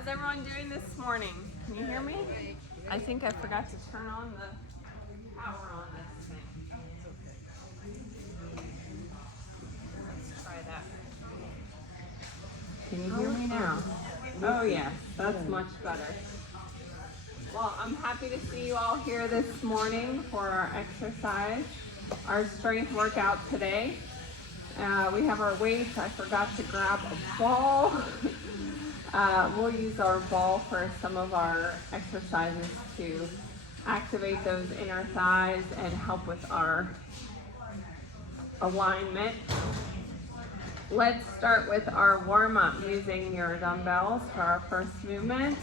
How's everyone doing this morning? Can you hear me? I think I forgot to turn on the power on this thing. Let's try that. Can you hear me now? Oh yes, that's much better. Well, I'm happy to see you all here this morning for our exercise, our strength workout today. We have our weights. I forgot to grab a ball. We'll use our ball for some of our exercises to activate those inner thighs and help with our alignment. Let's start with our warm-up using your dumbbells for our first movement.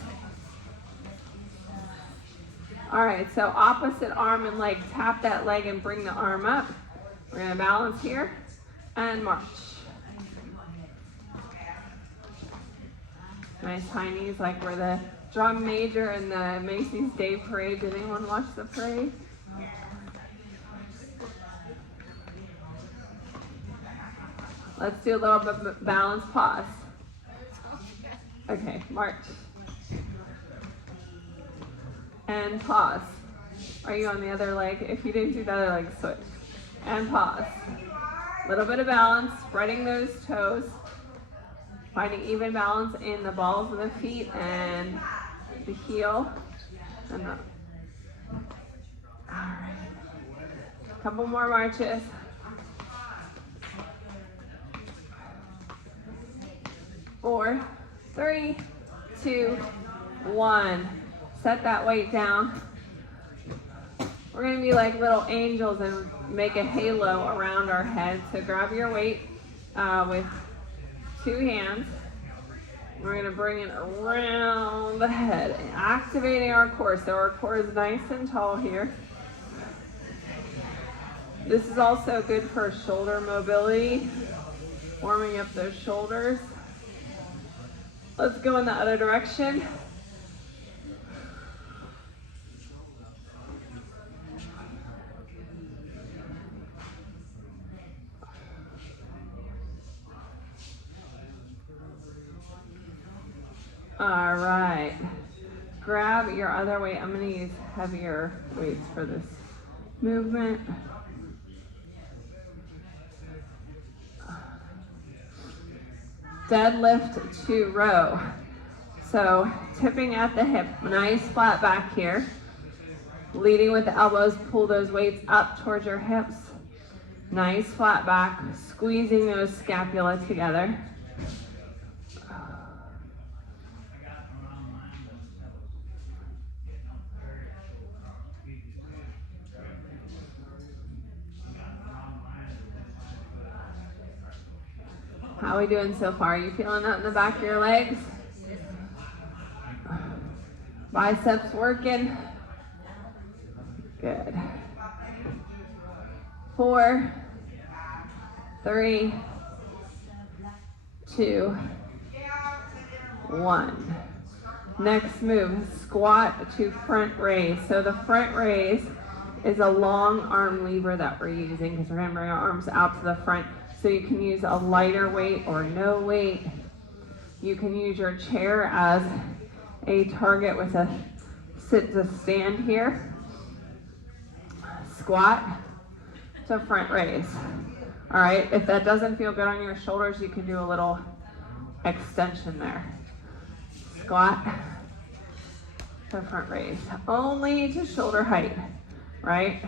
All right, so opposite arm and leg. Tap that leg and bring the arm up. We're gonna balance here and march. Nice high knees like we're the drum major in the Macy's Day Parade. Did anyone watch the parade? Let's do a little bit of balance pause. Okay, march. And pause. Are you on the other leg? If you didn't do the other leg, switch. And pause. A little bit of balance, spreading those toes. Finding even balance in the balls of the feet and the heel. And up. All right. Couple more marches. Four, three, two, one. Set that weight down. We're gonna be like little angels and make a halo around our head. So grab your weight with 2 hands. We're gonna bring it around the head, activating our core. So our core is nice and tall here. This is also good for shoulder mobility, warming up those shoulders. Let's go in the other direction. All right, grab your other weight. I'm going to use heavier weights for this movement. Deadlift to row. So tipping at the hip, nice flat back here. Leading with the elbows, pull those weights up towards your hips. Nice flat back, squeezing those scapula together. How are we doing so far? Are you feeling that in the back of your legs? Biceps working. Good. 4, 3, 2, 1. Next move, squat to front raise. So the front raise is a long arm lever that we're using because we're going to bring our arms out to the front. So you can use a lighter weight or no weight. You can use your chair as a target with a sit to stand here. Squat to front raise. All right, if that doesn't feel good on your shoulders, you can do a little extension there. Squat to front raise. Only to shoulder height, right?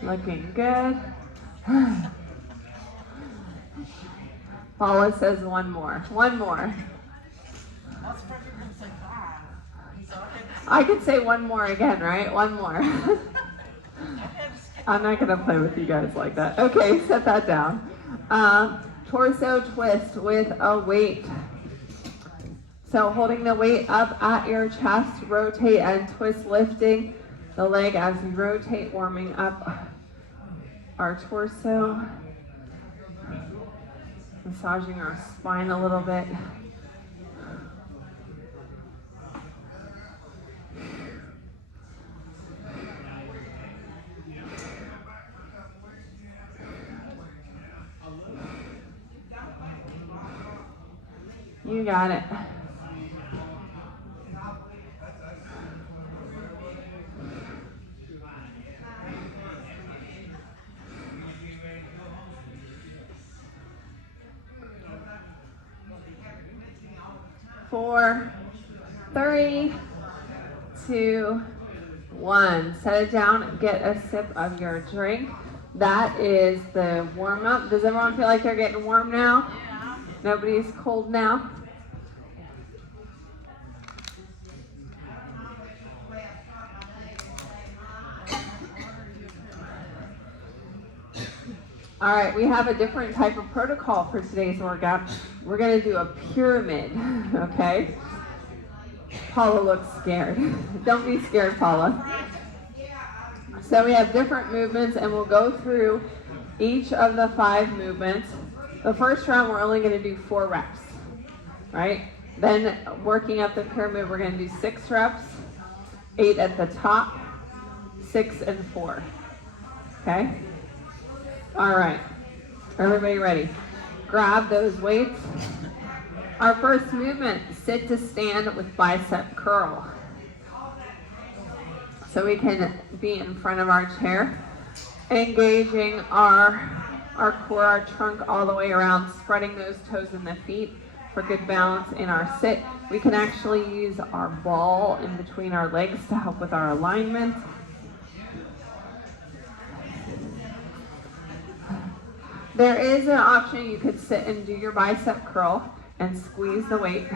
Looking good. Paula says one more. One more. I could say one more again, right? One more. I'm not going to play with you guys like that. Okay, set that down. Torso twist with a weight. So holding the weight up at your chest, rotate and twist, lifting the leg as we rotate, warming up our torso, massaging our spine a little bit. You got it. Four, three, two, one. Set it down, get a sip of your drink. That is the warm up. Does everyone feel like they're getting warm now? Yeah. Nobody's cold now? All right, we have a different type of protocol for today's workout. We're gonna do a pyramid, okay? Paula looks scared. Don't be scared, Paula. So we have different movements, and we'll go through each of the 5 movements. The first round, we're only gonna do 4 reps, right? Then working up the pyramid, we're gonna do 6 reps, 8 at the top, 6 and 4, okay? All right, everybody ready? Grab those weights. Our first movement, sit to stand with bicep curl. So we can be in front of our chair, engaging our core, our trunk all the way around, spreading those toes in the feet for good balance in our sit. We can actually use our ball in between our legs to help with our alignment. There is an option, you could sit and do your bicep curl and squeeze the weight,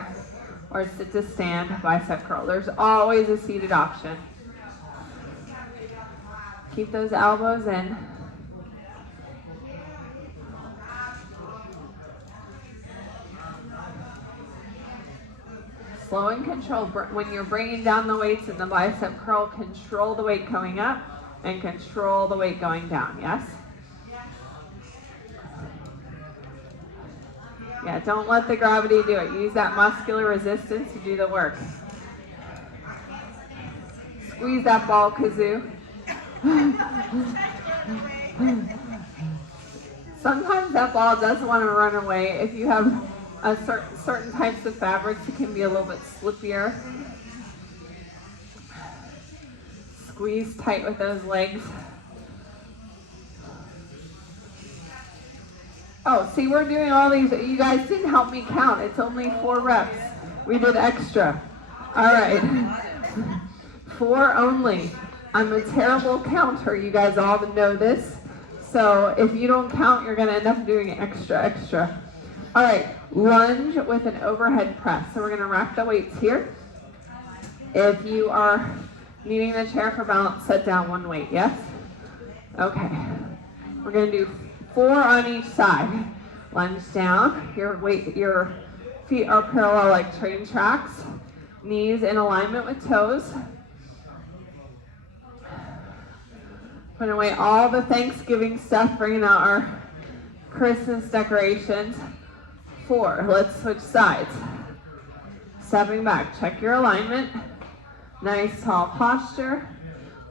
or sit to stand, bicep curl. There's always a seated option. Keep those elbows in. Slow and control. When you're bringing down the weights in the bicep curl, control the weight coming up and control the weight going down, yes? Yeah, don't let the gravity do it. Use that muscular resistance to do the work. Squeeze that ball, kazoo. Sometimes that ball does want to run away. If you have certain types of fabrics, it can be a little bit slippier. Squeeze tight with those legs. Oh, see, we're doing all these. You guys didn't help me count. It's only 4 reps. We did extra. All right. 4 only. I'm a terrible counter. You guys all know this. So if you don't count, you're going to end up doing extra. All right. Lunge with an overhead press. So we're going to rack the weights here. If you are needing the chair for balance, set down 1 weight. Yes? Okay. We're going to do 4 on each side. Lunge down. Your feet are parallel like train tracks. Knees in alignment with toes. Putting away all the Thanksgiving stuff, bringing out our Christmas decorations. 4. Let's switch sides. Stepping back. Check your alignment. Nice tall posture.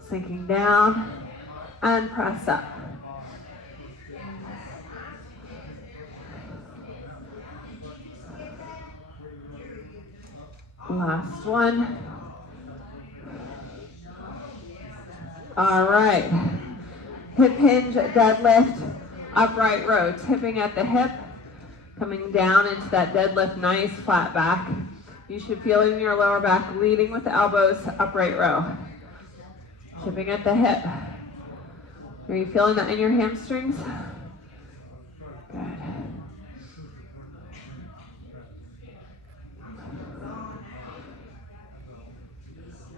Sinking down and press up. Last one. All right. Hip hinge, deadlift, upright row. Tipping at the hip, coming down into that deadlift, nice flat back. You should feel in your lower back, leading with the elbows, upright row. Tipping at the hip. Are you feeling that in your hamstrings? Good.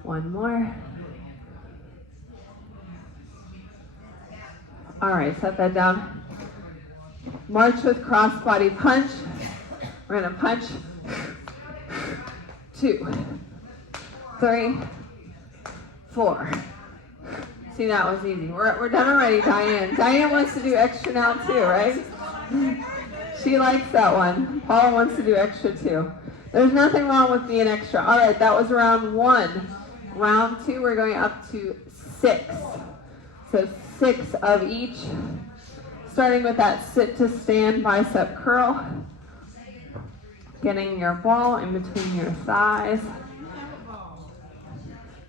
One more. All right, set that down. March with cross body punch. We're gonna punch. 2, 3, 4. See, that was easy. We're done already, Diane. Diane wants to do extra now too, right? She likes that one. Paula wants to do extra too. There's nothing wrong with being extra. All right, that was round 1. Round 2, we're going up to 6. So 6 of each. Starting with that sit to stand bicep curl. Getting your ball in between your thighs.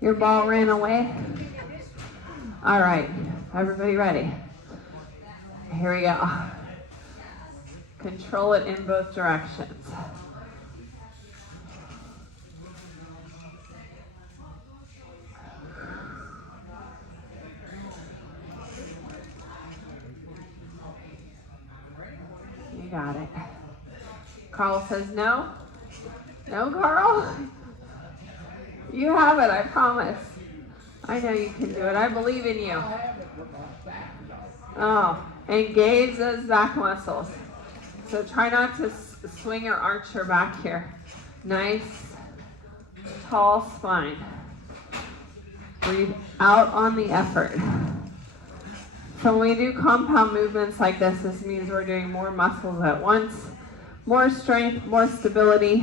Your ball ran away. All right, everybody ready? Here we go. Control it in both directions. You got it. Carl says no. No, Carl? You have it, I promise. I know you can do it. I believe in you. Oh, engage those back muscles. So try not to swing or arch your back here. Nice, tall spine. Breathe out on the effort. So when we do compound movements like this means we're doing more muscles at once. More strength, more stability,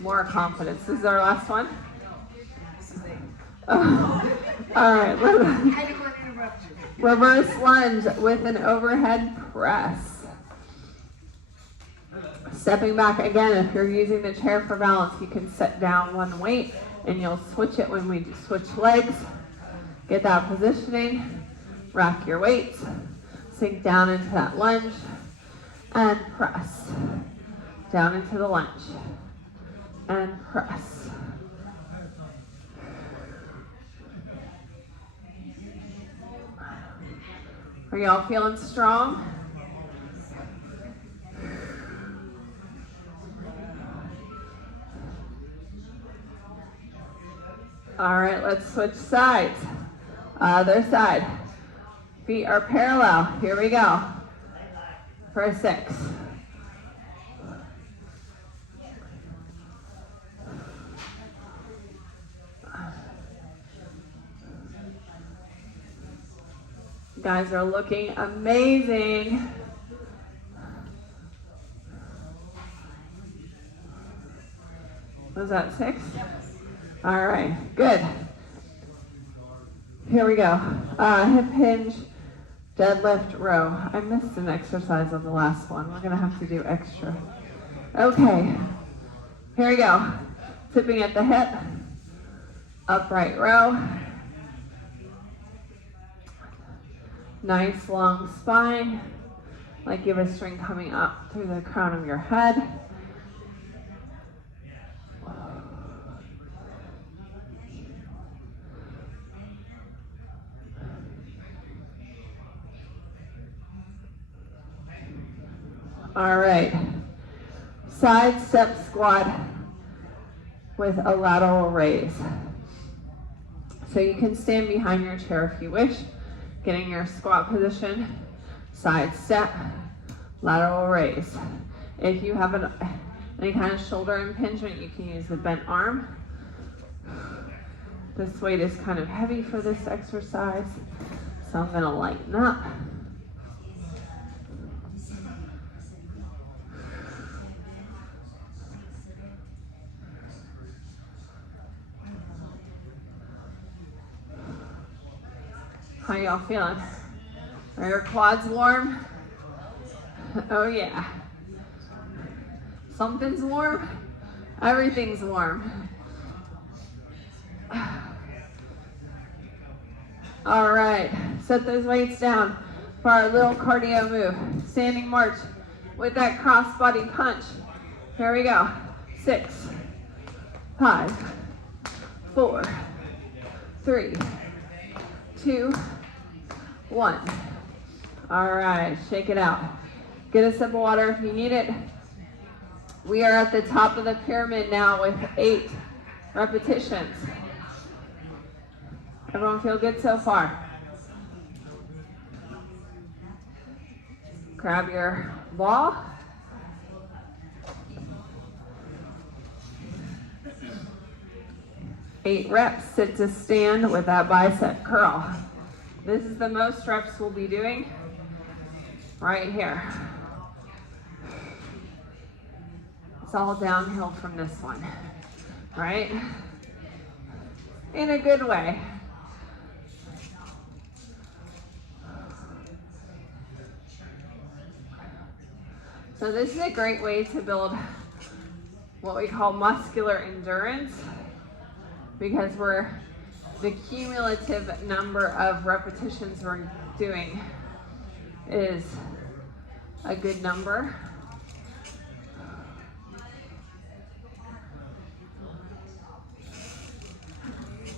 more confidence. This is our last one. All right. Reverse lunge with an overhead press. Stepping back again, if you're using the chair for balance, you can set down one weight and you'll switch it when we switch legs. Get that positioning, rack your weights, sink down into that lunge, and press. Down into the lunge, and press. Are y'all feeling strong? All right, let's switch sides. Other side. Feet are parallel. Here we go. For a 6. You guys are looking amazing. Was that 6? All right, good. Here we go. Hip hinge, deadlift, row. I missed an exercise on the last one. We're gonna have to do extra. Okay, here we go. Tipping at the hip, upright row. Nice long spine, like you have a string coming up through the crown of your head. All right, side step squat with a lateral raise. So you can stand behind your chair if you wish, getting your squat position, side step, lateral raise. If you have any kind of shoulder impingement, you can use the bent arm. This weight is kind of heavy for this exercise, so I'm gonna lighten up. How y'all feeling? Are your quads warm? Oh yeah. Something's warm, everything's warm. All right, set those weights down for our little cardio move. Standing march with that cross body punch. Here we go. 6, 5, 4, 3, 2, 1. All right, shake it out. Get a sip of water if you need it. We are at the top of the pyramid now with 8 repetitions. Everyone feel good so far? Grab your ball. Eight reps, sit to stand with that bicep curl. This is the most reps we'll be doing right here. It's all downhill from this one, right? In a good way. So this is a great way to build what we call muscular endurance, because the cumulative number of repetitions we're doing is a good number.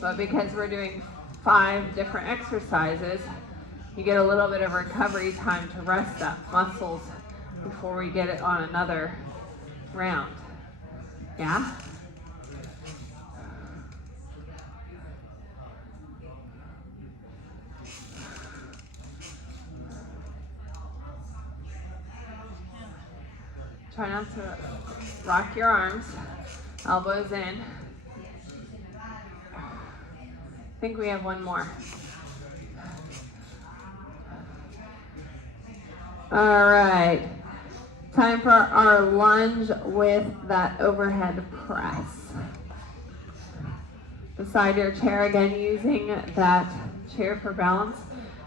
But because we're doing 5 different exercises, you get a little bit of recovery time to rest up muscles before we get it on another round. Yeah? Try not to rock your arms, elbows in. I think we have one more. All right, time for our lunge with that overhead press. Beside your chair again, using that chair for balance.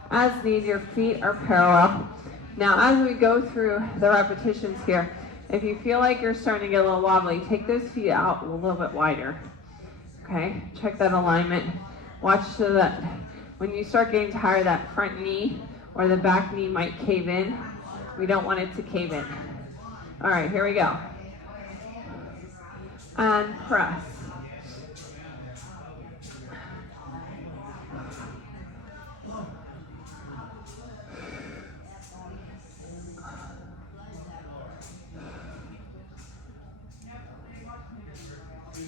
As needed, your feet are parallel. Now, as we go through the repetitions here, if you feel like you're starting to get a little wobbly, take those feet out a little bit wider. Okay, check that alignment. Watch so that when you start getting tired, that front knee or the back knee might cave in. We don't want it to cave in. All right, here we go. And press.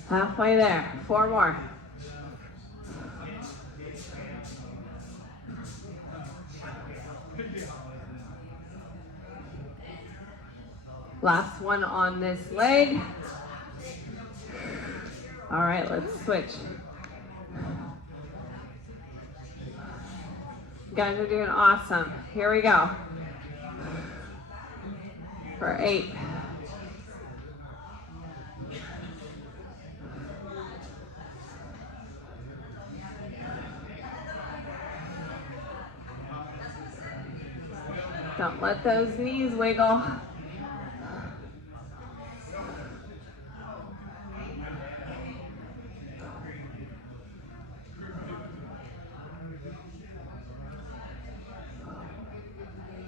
Halfway there, 4 more. Last one on this leg. All right, let's switch. You guys are doing awesome. Here we go. For 8. Don't let those knees wiggle.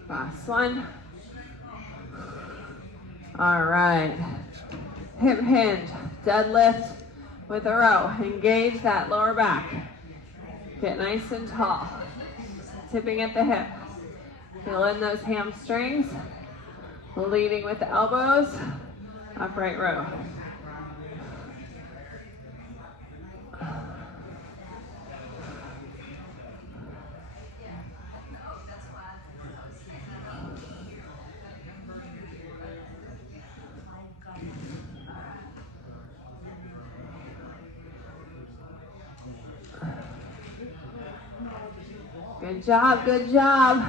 Last one. All right. Hip hinge, deadlift with a row. Engage that lower back. Get nice and tall. Tipping at the hip. Feel in those hamstrings. Leading with the elbows. Upright row. Good job, good job.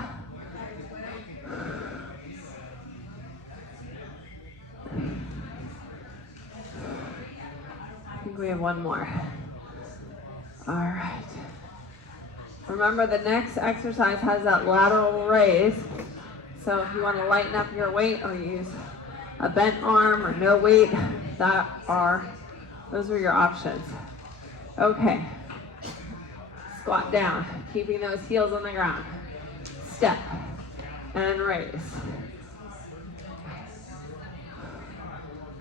I think we have one more. All right. Remember, the next exercise has that lateral raise. So if you want to lighten up your weight or use a bent arm or no weight, those are your options. Okay. Squat down, keeping those heels on the ground. Step and raise.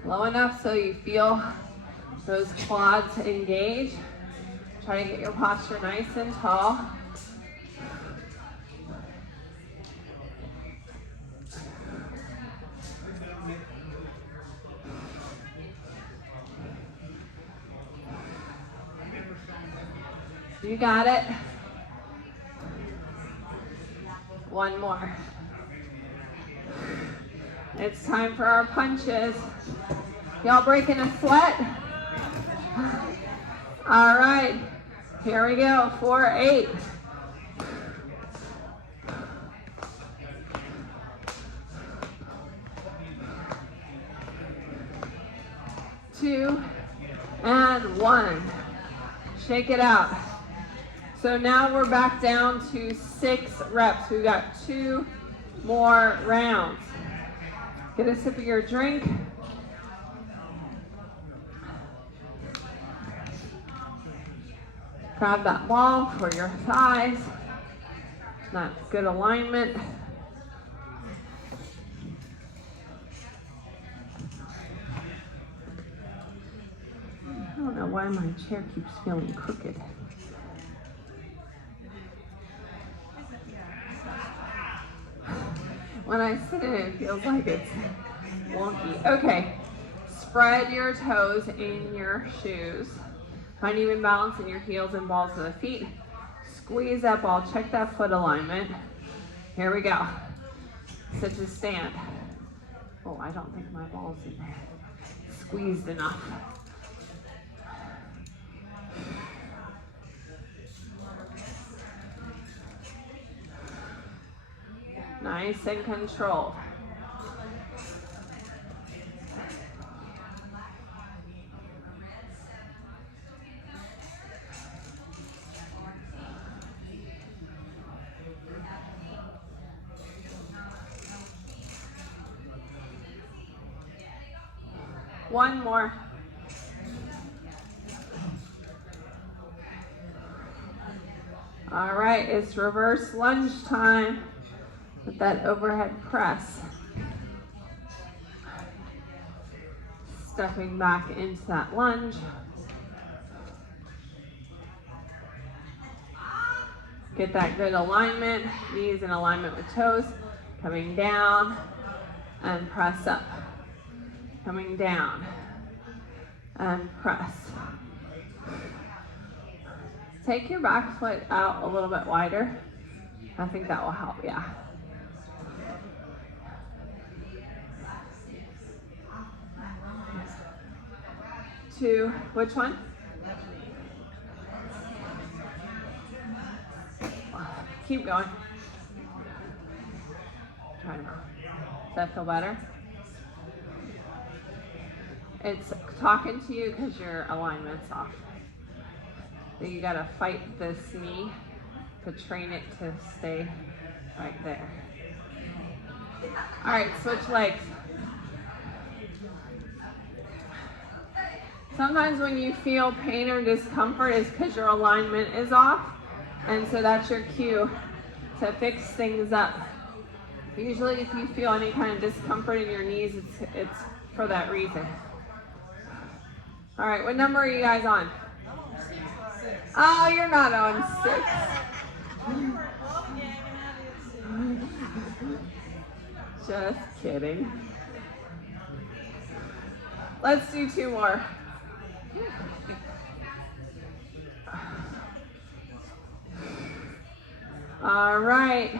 Low enough so you feel those quads engage. Try to get your posture nice and tall. You got it. One more. It's time for our punches. Y'all breaking a sweat? All right, here we go, 4, 8. Two and 1. Shake it out. So now we're back down to 6 reps. We've got 2 more rounds. Get a sip of your drink. Grab that ball for your thighs. That's good alignment. I don't know why my chair keeps feeling crooked. When I sit in it, it feels like it's wonky. Okay, spread your toes in your shoes. Find even balance in your heels and balls of the feet. Squeeze that ball, check that foot alignment. Here we go. Sit to stand. Oh, I don't think my ball's in there. Squeezed enough. Nice and controlled. One more. All right, it's reverse lunge time with that overhead press. Stepping back into that lunge. Get that good alignment, knees in alignment with toes. Coming down and press up. Coming down and press. Take your back foot out a little bit wider. I think that will help, yeah. Two, which one? Keep going. Try now. Does that feel better? It's talking to you because your alignment's off. So you gotta fight this knee to train it to stay right there. All right, switch legs. Sometimes when you feel pain or discomfort, it's because your alignment is off, and so that's your cue to fix things up. Usually if you feel any kind of discomfort in your knees, it's for that reason. All right, what number are you guys on? Oh, you're not on 6. Just kidding. Let's do 2 more. All right.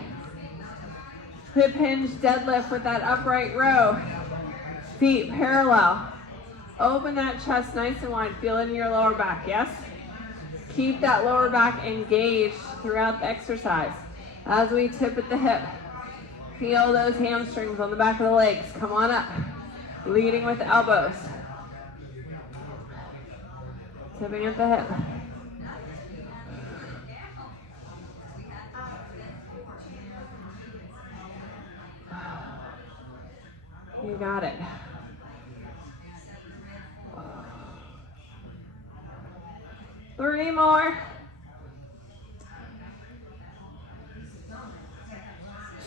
Hip hinge deadlift with that upright row. Feet parallel. Open that chest nice and wide. Feel it in your lower back, yes? Keep that lower back engaged throughout the exercise. As we tip at the hip, feel those hamstrings on the back of the legs. Come on up. Leading with the elbows. Tipping at the hip. You got it. Three more.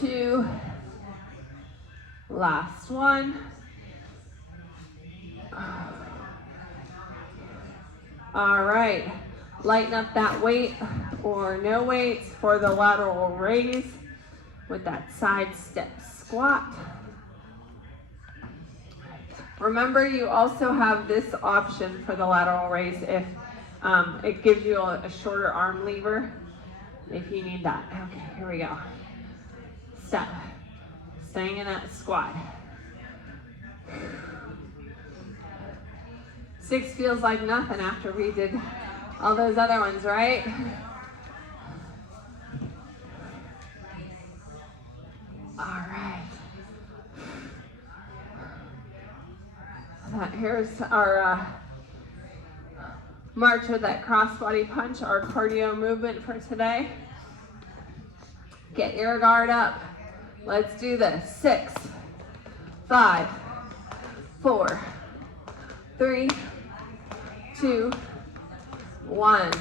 2. Last one. All right. Lighten up that weight or no weights for the lateral raise with that side step squat. Remember, you also have this option for the lateral raise if it gives you a shorter arm lever if you need that. Okay, here we go. Step. Staying in that squat. 6 feels like nothing after we did all those other ones, right? All right. Here's our march with that crossbody punch, our cardio movement for today. Get your guard up. Let's do this. 6, 5, 4, 3, 2, 1.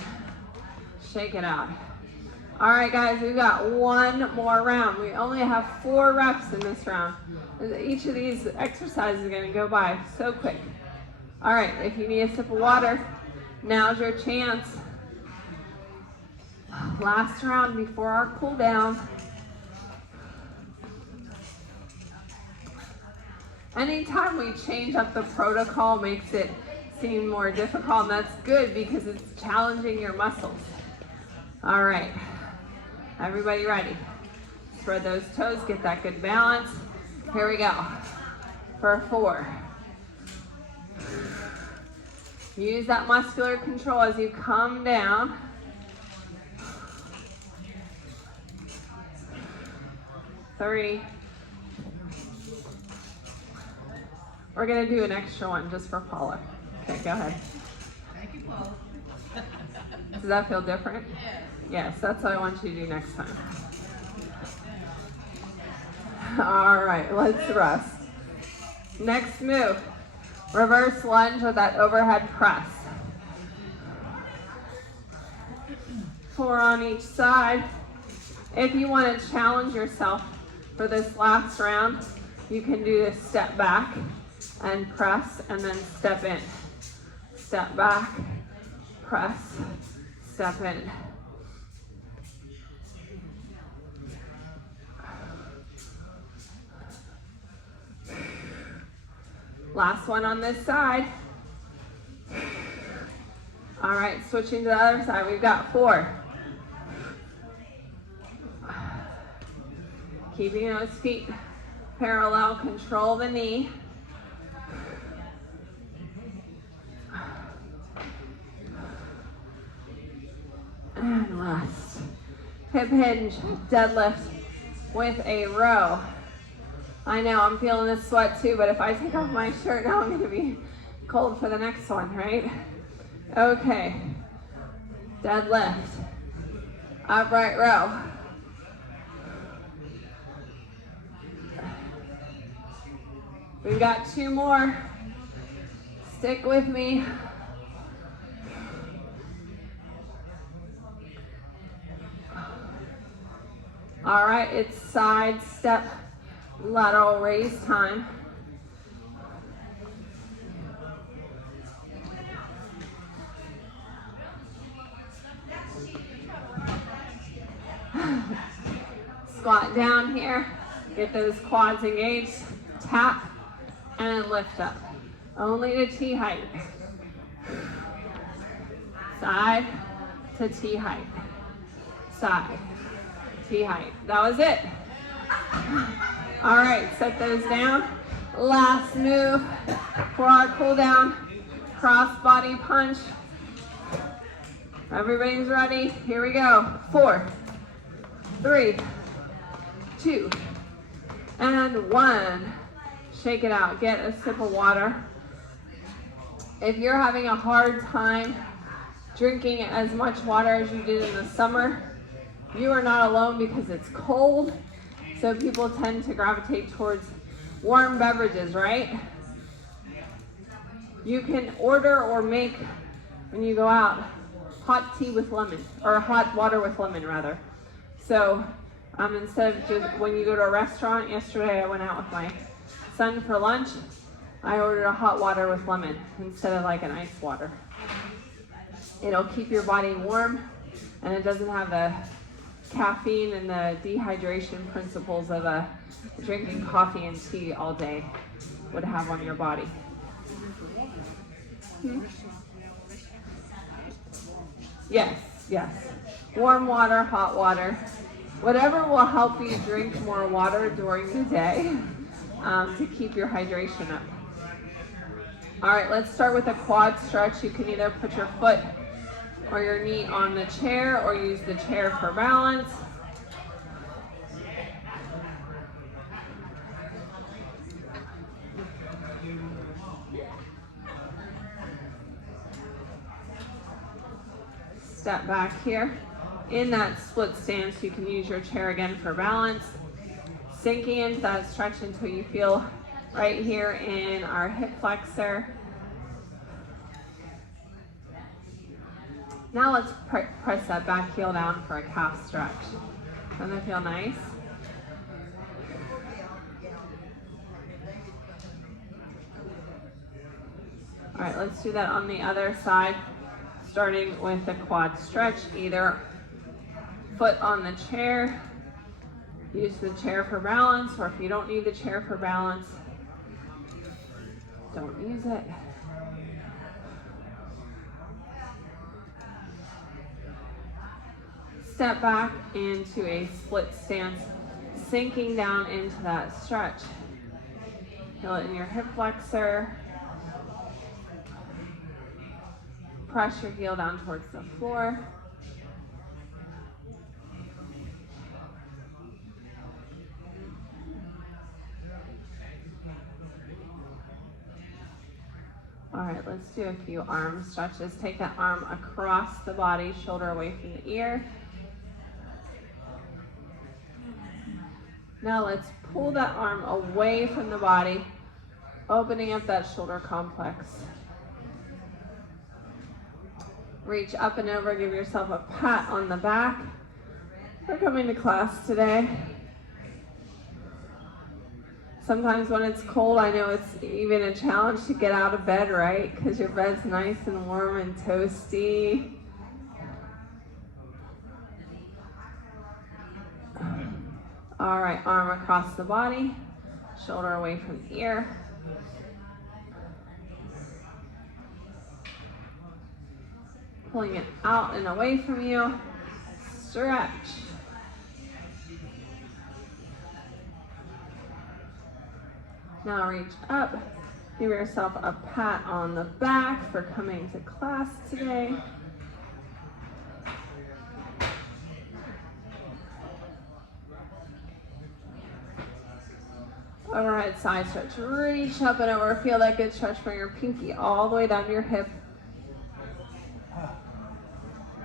Shake it out. All right, guys, we've got one more round. We only have 4 reps in this round. Each of these exercises are gonna go by so quick. All right, if you need a sip of water, now's your chance. Last round before our cool down. Anytime we change up the protocol makes it seem more difficult, and that's good because it's challenging your muscles. All right, everybody ready? Spread those toes, get that good balance. Here we go, for 4. Use that muscular control as you come down. 3. We're gonna do an extra one just for Paula. Okay, go ahead. Thank you, Paula. Does that feel different? Yes. Yes, that's what I want you to do next time. All right, let's rest. Next move, reverse lunge with that overhead press. 4 on each side. If you want to challenge yourself for this last round, you can do this step back and press and then step in. Step back, press, step in. Last one on this side. All right, switching to the other side, we've got 4. Keeping those feet parallel, control the knee. And rest. Hip hinge, deadlift with a row. I know, I'm feeling the sweat too, but if I take off my shirt now, I'm gonna be cold for the next one, right? Okay, deadlift, upright row. We've got 2 more. Stick with me. All right, it's side step, lateral raise time. Squat down here, get those quads engaged, tap, and lift up. Only to T height. Side to T height. Side, T height. That was it. All right, set those down. Last move for our cool down, cross body punch. Everybody's ready. Here we go. 4, 3, 2, and 1. Shake it out. Get a sip of water. If you're having a hard time drinking as much water as you did in the summer, you are not alone because it's cold. So people tend to gravitate towards warm beverages, right? You can order or make, when you go out, hot tea with lemon, or hot water with lemon rather. So instead of just, when you go to a restaurant, yesterday I went out with my son for lunch, I ordered a hot water with lemon instead of like an ice water. It'll keep your body warm and it doesn't have the caffeine and the dehydration principles of drinking coffee and tea all day would have on your body. Yes, yes. Warm water, hot water. Whatever will help you drink more water during the day to keep your hydration up. All right, let's start with a quad stretch. You can either put your foot or your knee on the chair or use the chair for balance. Step back here. In that split stance, you can use your chair again for balance. Sinking into that stretch until you feel right here in our hip flexor. Now let's press that back heel down for a calf stretch. Doesn't that feel nice? All right, let's do that on the other side, starting with the quad stretch. Either foot on the chair, use the chair for balance, or if you don't need the chair for balance, don't use it. Step back into a split stance, sinking down into that stretch. Feel it in your hip flexor. Press your heel down towards the floor. All right, let's do a few arm stretches. Take that arm across the body, shoulder away from the ear. Now let's pull that arm away from the body, opening up that shoulder complex. Reach up and over, give yourself a pat on the back for coming to class today. Sometimes when it's cold, I know it's even a challenge to get out of bed, right? Because your bed's nice and warm and toasty. All right, arm across the body, shoulder away from the ear. Pulling it out and away from you, stretch. Now reach up, give yourself a pat on the back for coming to class today. Overhead side stretch, reach up and over, feel that good stretch from your pinky all the way down to your hip.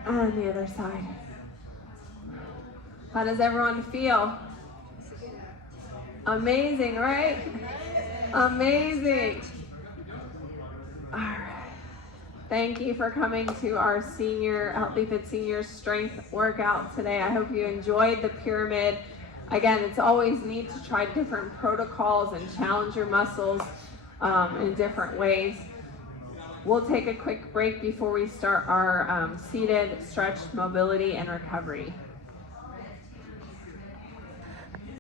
And the other side. How does everyone feel? Amazing, right? Amazing. All right. Thank you for coming to our senior, Healthy Fit Senior Strength workout today. I hope you enjoyed the pyramid. Again, it's always neat to try different protocols and challenge your muscles in different ways. We'll take a quick break before we start our seated stretch, mobility, and recovery.